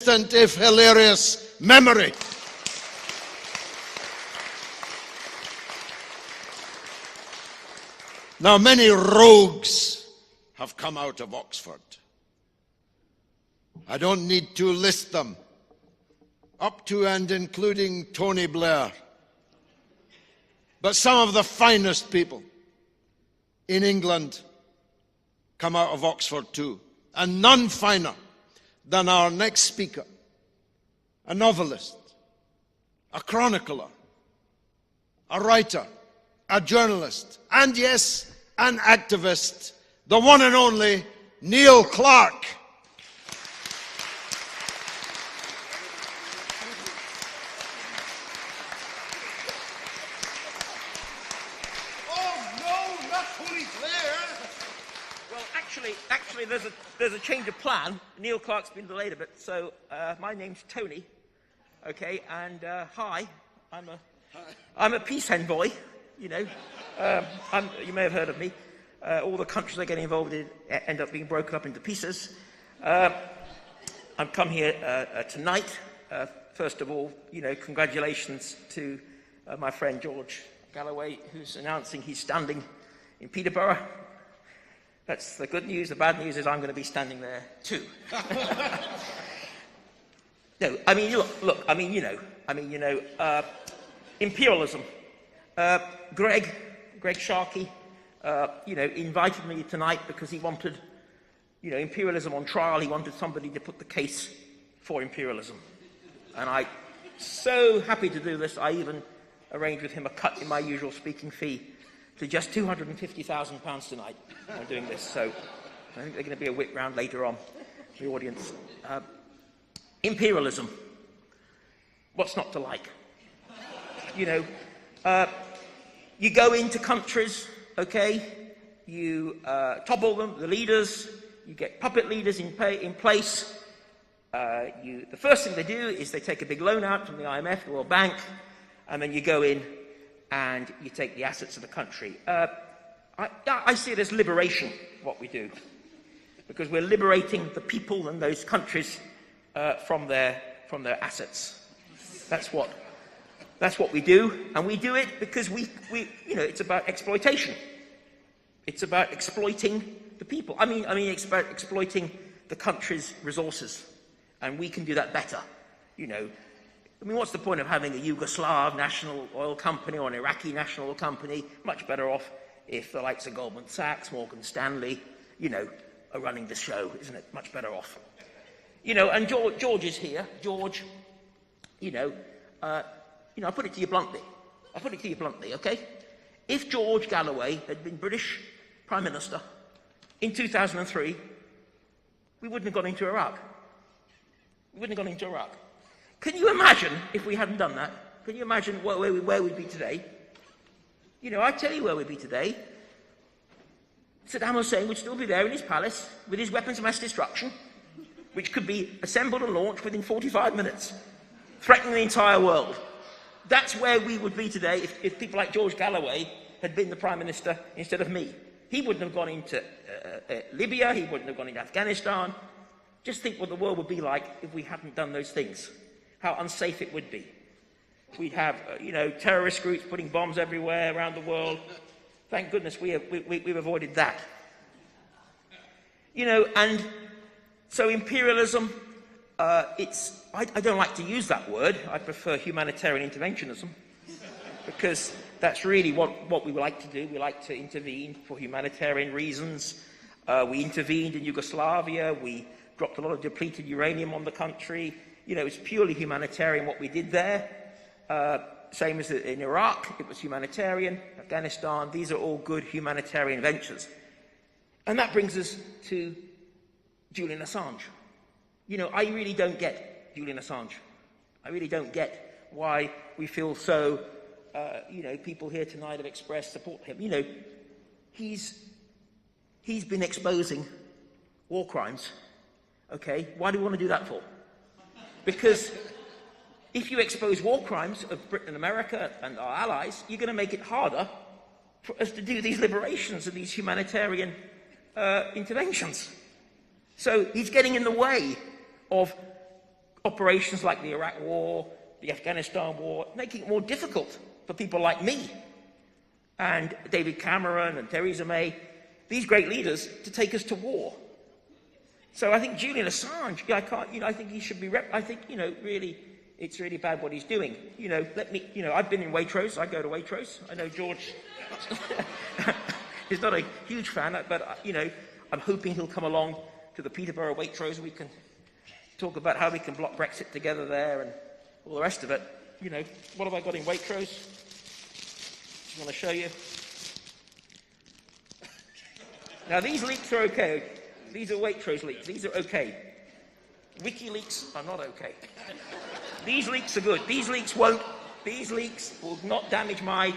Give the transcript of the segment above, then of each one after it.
if hilarious memory. Now, many rogues have come out of Oxford. I don't need to list them, up to and including Tony Blair. But some of the finest people in England come out of Oxford too, and none finer than our next speaker, a novelist, a chronicler, a writer, a journalist, and yes, an activist, the one and only Neil Clark. Actually, there's a change of plan. Neil Clark's been delayed a bit, so my name's Tony. Okay, and hi, I'm a peace envoy. You know, you may have heard of me. All the countries I get involved in end up being broken up into pieces. I've come here tonight. First of all, you know, congratulations to my friend George Galloway, who's announcing he's standing in Peterborough. That's the good news. The bad news is I'm going to be standing there too. No, I mean, look. Imperialism. Greg Sharkey, invited me tonight because he wanted, imperialism on trial. He wanted somebody to put the case for imperialism, and I'm so happy to do this. I even arranged with him a cut in my usual speaking fee to just £250,000 tonight. I'm doing this, so I think there's going to be a whip round later on the audience. Imperialism. What's not to like? You go into countries, okay, you topple them, the leaders, you get puppet leaders in place. The first thing they do is they take a big loan out from the IMF, the World Bank, and then you go in and you take the assets of the country. I see it as liberation, what we do, because we're liberating the people and those countries from their assets. That's what we do, and we do it because it's about exploitation. It's about exploiting the people. I mean, it's about exploiting the country's resources, and we can do that better. What's the point of having a Yugoslav national oil company or an Iraqi national oil company? Much better off if the likes of Goldman Sachs, Morgan Stanley, are running the show, isn't it? Much better off. And George is here. George, I'll put it to you bluntly. Okay? If George Galloway had been British Prime Minister in 2003, we wouldn't have gone into Iraq. Can you imagine if we hadn't done that? Can you imagine where we'd be today? I tell you where we'd be today. Saddam Hussein would still be there in his palace with his weapons of mass destruction, which could be assembled and launched within 45 minutes, threatening the entire world. That's where we would be today if people like George Galloway had been the Prime Minister instead of me. He wouldn't have gone into Libya, he wouldn't have gone into Afghanistan. Just think what the world would be like if we hadn't done those things. How unsafe it would be. We'd have, terrorist groups putting bombs everywhere around the world. Thank goodness we've avoided that. And so imperialism, I don't like to use that word. I prefer humanitarian interventionism, because that's really what we like to do. We like to intervene for humanitarian reasons. We intervened in Yugoslavia. We dropped a lot of depleted uranium on the country. It's purely humanitarian what we did there. Same as in Iraq, it was humanitarian. Afghanistan, these are all good humanitarian ventures. And that brings us to Julian Assange. I really don't get Julian Assange. I really don't get why we feel so, people here tonight have expressed support for him. He's been exposing war crimes, okay? Why do we want to do that for? Because if you expose war crimes of Britain and America and our allies, you're going to make it harder for us to do these liberations and these humanitarian interventions. So he's getting in the way of operations like the Iraq War, the Afghanistan War, making it more difficult for people like me and David Cameron and Theresa May, these great leaders, to take us to war. So I think Julian Assange, I think he should be, really, it's really bad what he's doing. I've been in Waitrose, I go to Waitrose. I know George is not a huge fan, but, I'm hoping he'll come along to the Peterborough Waitrose. We can talk about how we can block Brexit together there and all the rest of it. What have I got in Waitrose? I want to show you. Now, these leaks are okay. These are Waitrose leaks. These are okay. WikiLeaks are not okay. These leaks are good. These leaks will not damage my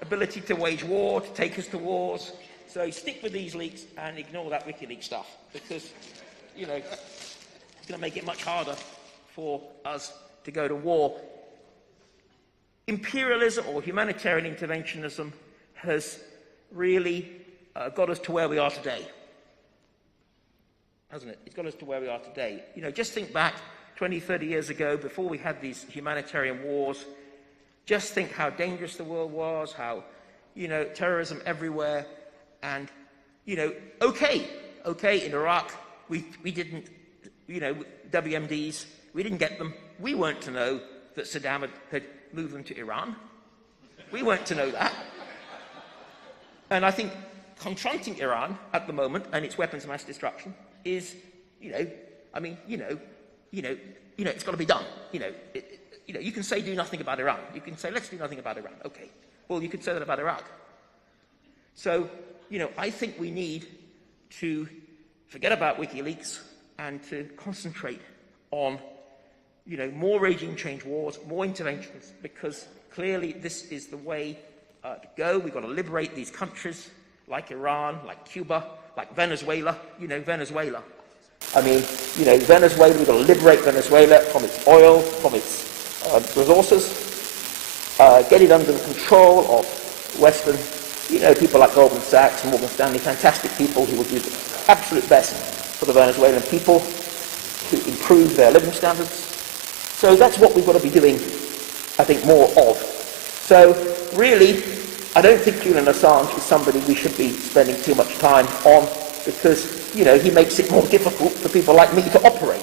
ability to wage war, to take us to wars. So stick with these leaks and ignore that WikiLeaks stuff, because, it's going to make it much harder for us to go to war. Imperialism or humanitarian interventionism has really got us to where we are today, hasn't it? It's got us to where we are today. Just think back 20, 30 years ago, before we had these humanitarian wars. Just think how dangerous the world was, how, terrorism everywhere. And, okay, in Iraq, we didn't, WMDs, we didn't get them. We weren't to know that Saddam had moved them to Iran. We weren't to know that. And I think confronting Iran at the moment and its weapons of mass destruction is, it's got to be done. You can say do nothing about Iran. You can say let's do nothing about Iran. Okay. Well, you could say that about Iraq. So, I think we need to forget about WikiLeaks and to concentrate on, more regime change wars, more interventions, because clearly this is the way to go. We've got to liberate these countries like Iran, like Cuba, like Venezuela. Venezuela. Venezuela, we've got to liberate Venezuela from its oil, from its resources, get it under the control of Western, people like Goldman Sachs and Morgan Stanley, fantastic people who will do the absolute best for the Venezuelan people to improve their living standards. So that's what we've got to be doing, I think, more of. So really, I don't think Julian Assange is somebody we should be spending too much time on, because, he makes it more difficult for people like me to operate.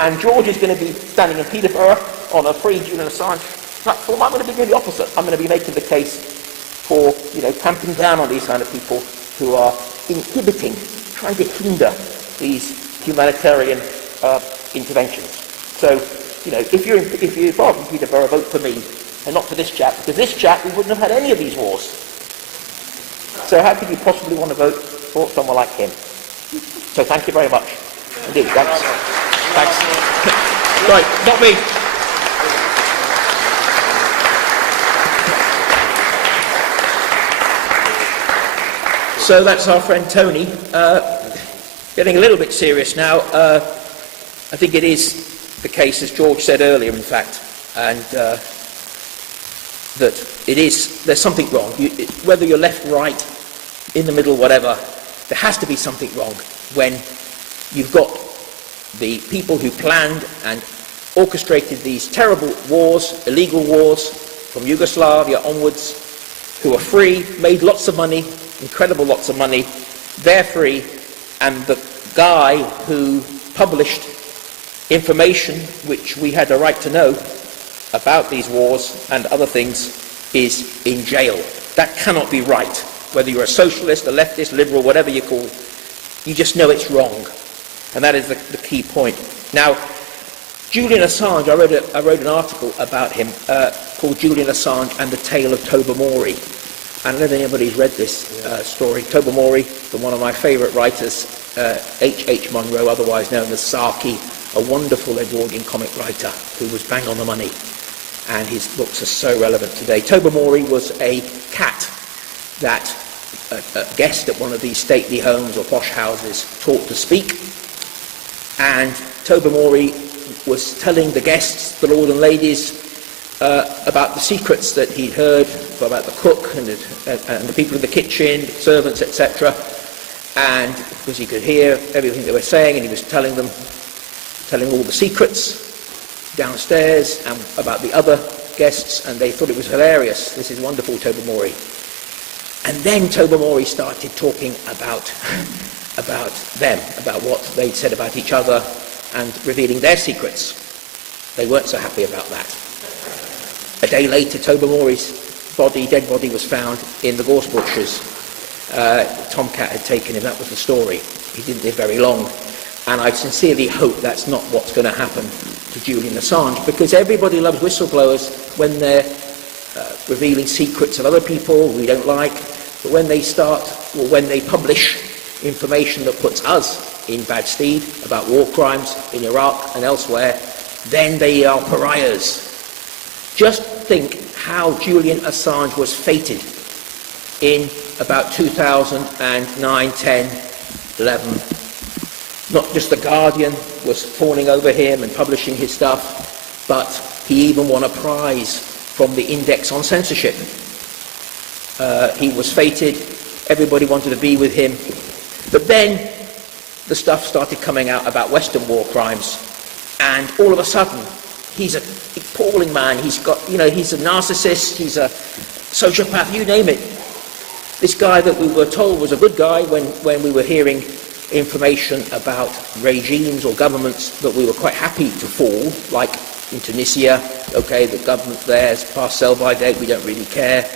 And George is going to be standing in Peterborough on a free Julian Assange platform. I'm going to be doing the opposite. I'm going to be making the case for, clamping down on these kind of people who are inhibiting, trying to hinder these humanitarian interventions. So, if you're far from Peterborough, vote for me and not for this chap, because this chap, we wouldn't have had any of these wars. So how could you possibly want to vote for someone like him? So thank you very much. Indeed, thanks. Thanks. Right, not me. So that's our friend Tony. Getting a little bit serious now. I think it is the case, as George said earlier, in fact, and that there's something wrong. Whether you're left, right, in the middle, whatever, there has to be something wrong when you've got the people who planned and orchestrated these terrible wars, illegal wars, from Yugoslavia onwards, who are free, made lots of money, incredible lots of money, they're free, and the guy who published information which we had a right to know about these wars and other things is in jail. That cannot be right. Whether you're a socialist, a leftist, liberal, whatever you call, you just know it's wrong. And that is the key point. Now, Julian Assange, I wrote an article about him called Julian Assange and the Tale of Tobermory. I don't know if anybody's read this story. Tobermory, from one of my favourite writers, H.H. Munro, otherwise known as Saki, a wonderful Edwardian comic writer who was bang on the money. And his books are so relevant today. Tobermory was a cat that a guest at one of these stately homes or posh houses taught to speak. And Tobermory was telling the guests, the lord and ladies, about the secrets that he'd heard about the cook and the people in the kitchen, servants, etc. And because he could hear everything they were saying, and he was telling them, telling all the secrets downstairs and about the other guests, and they thought it was hilarious. This is wonderful, Tobermory. And then Tobermory started talking about them, about what they'd said about each other, and revealing their secrets. They weren't so happy about that. A day later, Tobermory's dead body was found in the gorse bushes. Tomcat had taken him. That was the story. He didn't live very long. And I sincerely hope that's not what's going to happen to Julian Assange, because everybody loves whistleblowers when they're revealing secrets of other people we don't like. But when they when they publish information that puts us in bad stead about war crimes in Iraq and elsewhere, then they are pariahs. Just think how Julian Assange was fated in about 2009, 10, 11. Not just The Guardian was fawning over him and publishing his stuff, but he even won a prize from the Index on Censorship. He was fated, everybody wanted to be with him. But then the stuff started coming out about Western war crimes, and all of a sudden, he's an appalling man. He's a narcissist, he's a sociopath, you name it. This guy that we were told was a good guy when we were hearing information about regimes or governments that we were quite happy to fall, like in Tunisia. Okay, the government there has passed sell-by date, we don't really care.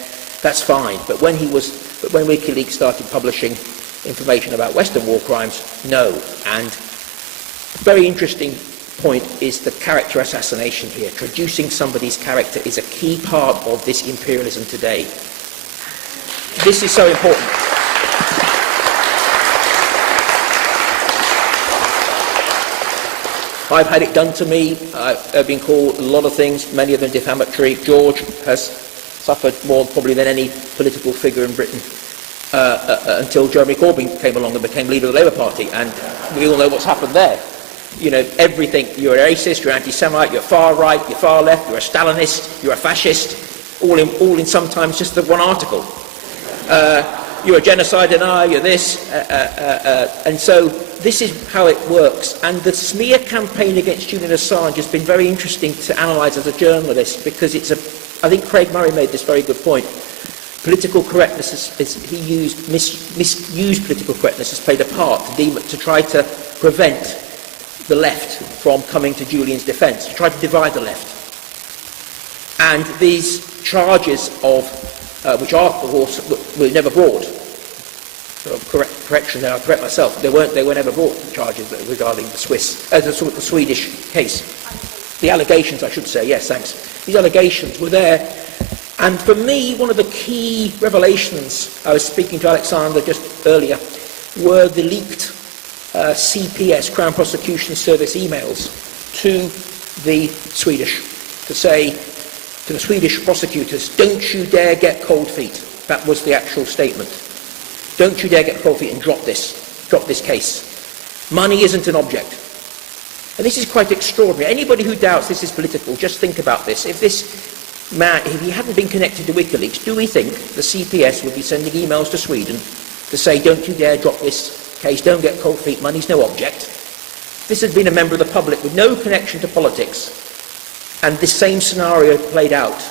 That's fine. But when WikiLeaks started publishing information about Western war crimes, no. And a very interesting point is the character assassination here. Traducing somebody's character is a key part of this imperialism today. This is so important. I've had it done to me. I've been called a lot of things, many of them defamatory. George has suffered more probably than any political figure in Britain until Jeremy Corbyn came along and became leader of the Labour Party, and we all know what's happened there. You know, everything. You're a racist, you're anti-Semite, you're far right, you're far left, you're a Stalinist, you're a fascist, all in sometimes just the one article. You're a genocide denier, you're this, and so this is how it works. And the smear campaign against Julian Assange has been very interesting to analyse as a journalist, because I think Craig Murray made this very good point. Political correctness misused political correctness has played a part to try to prevent the left from coming to Julian's defence, to try to divide the left. And these charges which are, of course, were never brought. Correction there, I'll correct myself. They were never brought, the charges regarding the Swedish case. The allegations, I should say, yes, thanks. These allegations were there. And for me, one of the key revelations, I was speaking to Alexander just earlier, were the leaked CPS, Crown Prosecution Service emails to the Swedish, to say to the Swedish prosecutors, don't you dare get cold feet. That was the actual statement. Don't you dare get cold feet and drop this case. Money isn't an object. And this is quite extraordinary. Anybody who doubts this is political, just think about this. If this man, if he hadn't been connected to WikiLeaks, do we think the CPS would be sending emails to Sweden to say, don't you dare drop this case, don't get cold feet, money's no object? This had been a member of the public with no connection to politics, and this same scenario played out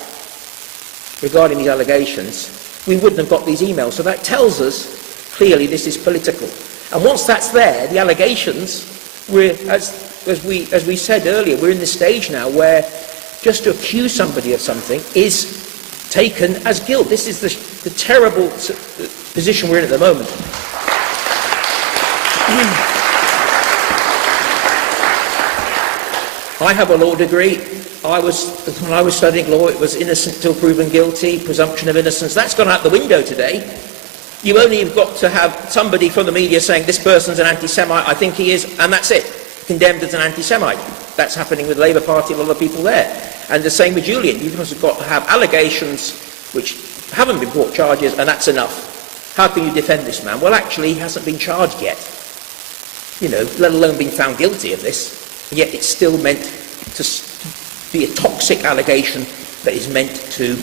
regarding these allegations, we wouldn't have got these emails. So that tells us clearly this is political. And once that's there, the allegations, as we said earlier, we're in this stage now where just to accuse somebody of something is taken as guilt. This is the terrible position we're in at the moment. I have a law degree. When I was studying law, it was innocent till proven guilty, presumption of innocence. That's gone out the window today. You've only got to have somebody from the media saying this person's an anti-Semite, I think he is, and that's it. Condemned as an anti-Semite. That's happening with the Labour Party and a lot of people there. And the same with Julian. You've also got to have allegations which haven't been brought charges, and that's enough. How can you defend this man? Well, actually, he hasn't been charged yet. You know, let alone being found guilty of this. And yet it's still meant to be a toxic allegation that is meant to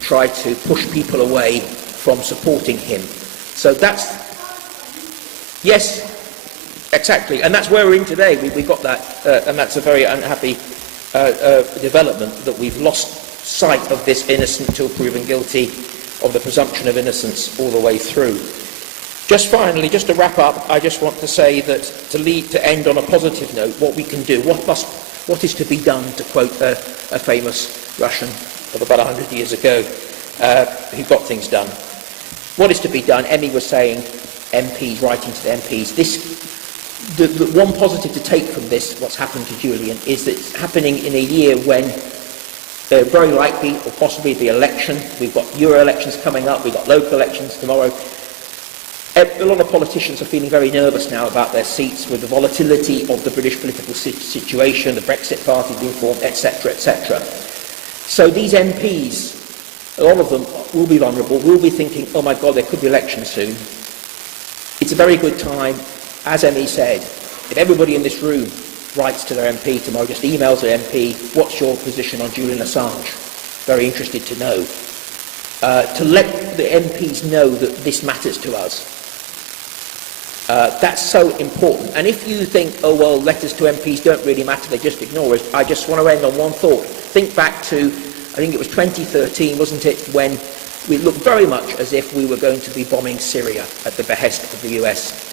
try to push people away from supporting him. So that's... Yes? Exactly, and that's where we're in today. We got that, and that's a very unhappy development, that we've lost sight of this innocent till proven guilty, of the presumption of innocence all the way through. Just finally, just to wrap up, I just want to say that to end on a positive note, what we can do, what is to be done, to quote a famous Russian of about 100 years ago, who got things done. What is to be done? Emmy was saying, MPs, writing to the MPs, the one positive to take from this, what's happened to Julian, is that it's happening in a year when there very likely, or possibly, the election. We've got Euro elections coming up, we've got local elections tomorrow. A lot of politicians are feeling very nervous now about their seats, with the volatility of the British political situation, the Brexit party being formed, etc., etc. So these MPs, a lot of them will be vulnerable, will be thinking, oh my God, there could be elections soon. It's a very good time, as Emmy said, if everybody in this room writes to their MP tomorrow, just emails their MP, what's your position on Julian Assange? Very interested to know. To let the MPs know that this matters to us. That's so important. And if you think, oh well, letters to MPs don't really matter, they just ignore us, I just want to end on one thought. Think back to, I think it was 2013, wasn't it, when we looked very much as if we were going to be bombing Syria at the behest of the US.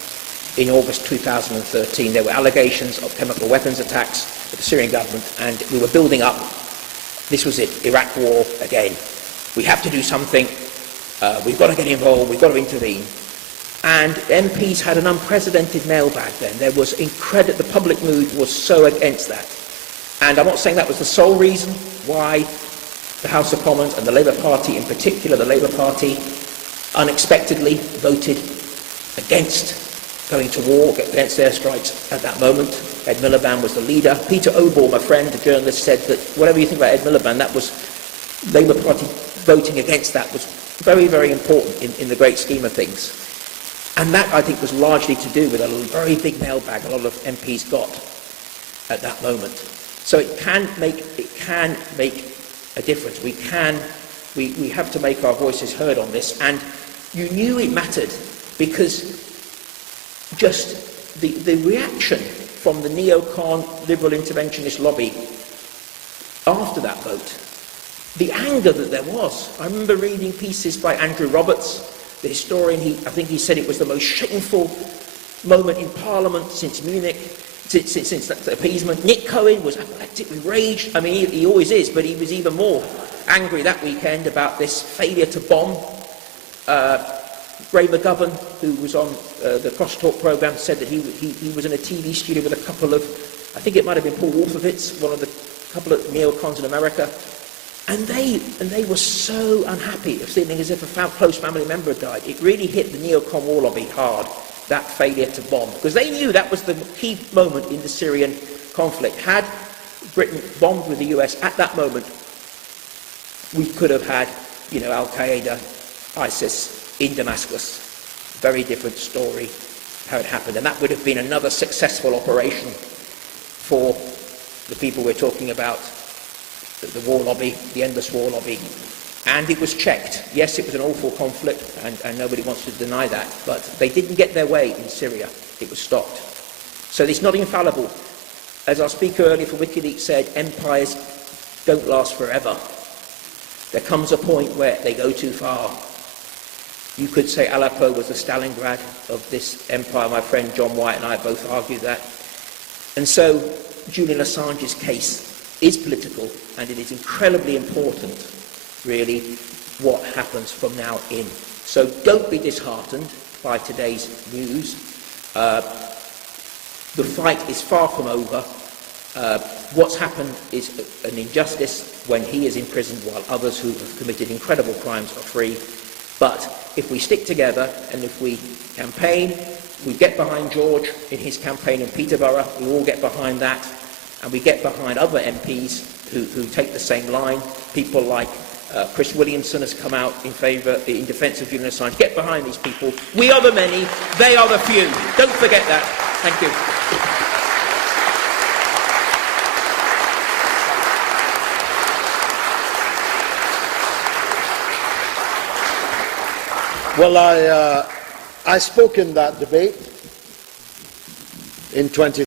In August 2013, there were allegations of chemical weapons attacks at the Syrian government, and we were building up. This was it, Iraq war again. We have to do something. We've got to get involved. We've got to intervene. And MPs had an unprecedented mailbag then. There was the public mood was so against that. And I'm not saying that was the sole reason why the House of Commons, and the Labour Party in particular, the Labour Party, unexpectedly voted against going to war, against airstrikes at that moment. Ed Miliband was the leader. Peter Obor, my friend, the journalist, said that whatever you think about Ed Miliband, that was Labour Party voting against that was very, very important in the great scheme of things. And that, I think, was largely to do with a very big mailbag a lot of MPs got at that moment. So it can make a difference. We have to make our voices heard on this. And you knew it mattered because just the reaction from the neocon liberal interventionist lobby after that vote, the anger that there was. I remember reading pieces by Andrew Roberts, the historian. I think he said it was the most shameful moment in Parliament since Munich, since that appeasement. Nick Cohen was apoplectic with rage. I mean, he always is, but he was even more angry that weekend about this failure to bomb. Ray McGovern, who was on the Crosstalk programme, said that he was in a TV studio with a couple of, I think it might have been Paul Wolfowitz, one of the couple of neocons in America, and they were so unhappy of feeling as if a close family member had died. It really hit the neocon war lobby hard, that failure to bomb, because they knew that was the key moment in the Syrian conflict. Had Britain bombed with the US at that moment, we could have had, Al-Qaeda, ISIS, in Damascus. Very different story how it happened, and that would have been another successful operation for the people we're talking about, the war lobby, the endless war lobby. And it was checked. Yes, it was an awful conflict, and nobody wants to deny that, but they didn't get their way in Syria. It was stopped. So it's not infallible. As our speaker earlier for WikiLeaks said, empires don't last forever. There comes a point where they go too far. You could say Aleppo was the Stalingrad of this empire. My friend John White and I both argue that. And so Julian Assange's case is political, and it is incredibly important, really, what happens from now in. So don't be disheartened by today's news. The fight is far from over. What's happened is an injustice when he is imprisoned while others who have committed incredible crimes are free. But if we stick together and if we campaign, we get behind George in his campaign in Peterborough, we all get behind that, and we get behind other MPs who take the same line. People like Chris Williamson has come out in defence of Julian Assange. Get behind these people. We are the many, they are the few. Don't forget that. Thank you. Well, I spoke in that debate, in 20.